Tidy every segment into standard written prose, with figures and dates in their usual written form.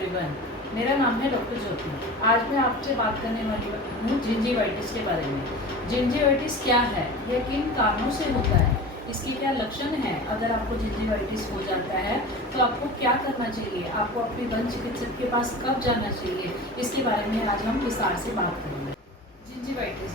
Everyone, मेरा नाम है डॉक्टर ज्योति। आज मैं आपसे बात करने वाली हूँ जिंजीवाइटिस के बारे में। जिंजीवाइटिस क्या है, यह किन कारणों से होता है, इसके क्या लक्षण हैं। अगर आपको जिंजीवाइटिस हो जाता है तो आपको क्या करना चाहिए, आपको अपने दंत चिकित्सक के पास कब जाना चाहिए, इसके बारे में आज हम विस्तार से बात करेंगे।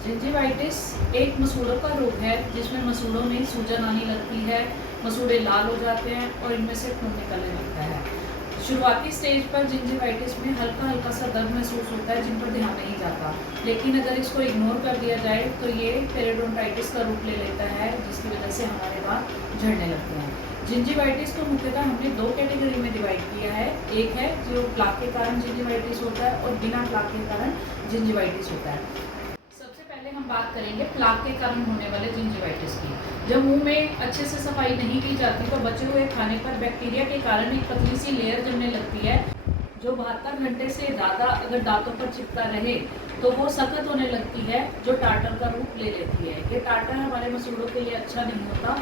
जिंजीवाइटिस एक मसूड़ों का रोग है जिसमें मसूड़ों में सूजन आने लगती है, मसूड़े लाल हो जाते हैं और इनमें से खून निकलने लगता है। शुरुआती स्टेज पर जिंजीवाइटिस में हल्का हल्का सा दर्द महसूस होता है जिन पर ध्यान नहीं जाता, लेकिन अगर इसको इग्नोर कर दिया जाए तो ये पेरिडोंटाइटिस का रूप ले लेता है, जिसकी वजह से हमारे बाल झड़ने लगते हैं। जिंजीवाइटिस को मुख्यतः हमने दो कैटेगरी में डिवाइड किया है। एक है जो प्लाक के कारण जिंजीवाइटिस होता है और बिना प्लाक के कारण जिंजीवाइटिस होता है। सबसे पहले हम बात करेंगे प्लाक के कारण होने वाले जिंजीवाइटिस की। जब मुंह में अच्छे से सफाई नहीं की जाती तो बचे हुए खाने पर बैक्टीरिया के कारण एक पतली सी लेयर जमने लगती है, जो 72 घंटे से ज़्यादा अगर दांतों पर चिपका रहे तो वो सख्त होने लगती है, जो टाटर का रूप ले लेती है। ये टाटर हमारे मसूड़ों के लिए अच्छा नहीं होता।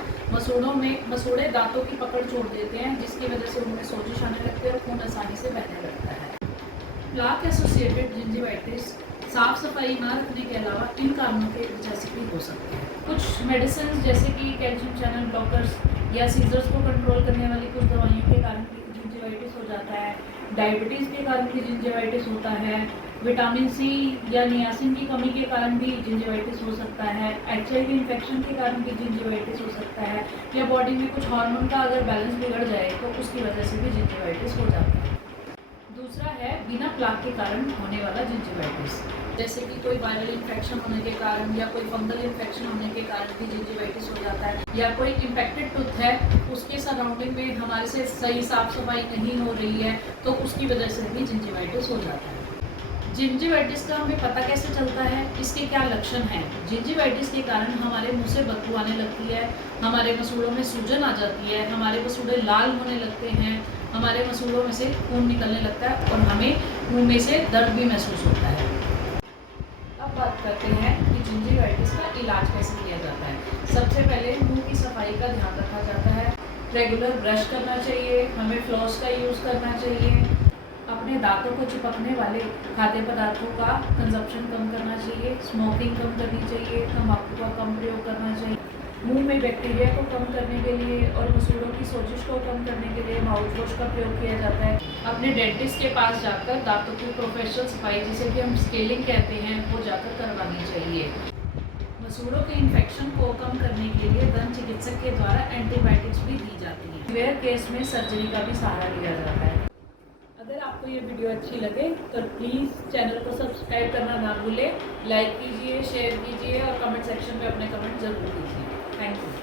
मसूड़े दांतों की पकड़ छोड़ देते हैं, जिसकी वजह से उनमें सोजिश आने लगती है और खून आसानी से बहने लगता है। प्लाक एसोसिएटेड जिंजीवाइटिस साफ सफाई ना रखने के अलावा इन कारणों के वजह से भी हो सकती है। कुछ मेडिसिन जैसे कि कैल्शियम चैनल ब्लॉकर्स या सीजर्स को कंट्रोल करने वाली कुछ दवाइयों के कारण भी जिंजीवाइटिस हो जाता है। डायबिटीज़ के कारण भी जिंजीवाइटिस होता है। विटामिन सी या नियासिन की कमी के कारण भी जिंजीवाइटिस हो सकता है। HIV इन्फेक्शन के कारण भी जिंजीवाइटिस हो सकता है, या बॉडी में कुछ हार्मोन का अगर बैलेंस बिगड़ जाए तो उसकी वजह से भी जिंजीवाइटिस हो जाता है। दूसरा है बिना प्लाक के कारण होने वाला जिंजीवाइटिस, जैसे कि कोई वायरल इन्फेक्शन होने के कारण या कोई फंगल इन्फेक्शन होने के कारण भी जिंजीवाइटिस हो जाता है, या कोई इम्पैक्टेड टूथ है उसके सराउंडिंग में हमारे से सही साफ सफाई नहीं हो रही है तो उसकी वजह से भी जिंजीवाइटिस हो जाता है। जिंजीवाइटिस का हमें पता कैसे चलता है, इसके क्या लक्षण हैं। जिंजीवाइटिस के कारण हमारे मुंह से बदबू आने लगती है, हमारे मसूड़ों में सूजन आ जाती है, हमारे मसूड़े लाल होने लगते हैं, हमारे मसूड़ों में से खून निकलने लगता है और हमें मुंह में से दर्द भी महसूस होता है। अब बात करते हैं कि जिंजीवाइटिस का इलाज कैसे किया जाता है। सबसे पहले मुंह की सफाई का ध्यान रखा जाता है। रेगुलर ब्रश करना चाहिए, हमें फ्लॉस का यूज़ करना चाहिए। अपने दांतों को चिपकने वाले खाद्य पदार्थों का कंजप्शन कम करना चाहिए। स्मोकिंग कम करनी चाहिए, तम्बाकू का कम प्रयोग करना चाहिए। मुंह में बैक्टीरिया को कम करने के लिए और मसूड़ों की सोजिश को कम करने के लिए माउथ वॉश का प्रयोग किया जाता है। अपने डेंटिस्ट के पास जाकर दांतों की प्रोफेशनल सफाई, जिसे कि हम स्केलिंग कहते हैं, वो जाकर करवानी चाहिए। मसूड़ों के इन्फेक्शन को कम करने के लिए दंत चिकित्सक के द्वारा एंटीबायोटिक्स भी दी जाती है। रेयर केस में सर्जरी का भी सहारा लिया जाता है। अगर आपको ये वीडियो अच्छी लगे तो प्लीज़ चैनल को सब्सक्राइब करना ना भूलें, लाइक कीजिए, शेयर कीजिए और कमेंट सेक्शन में अपने कमेंट ज़रूर कीजिए। Thank you.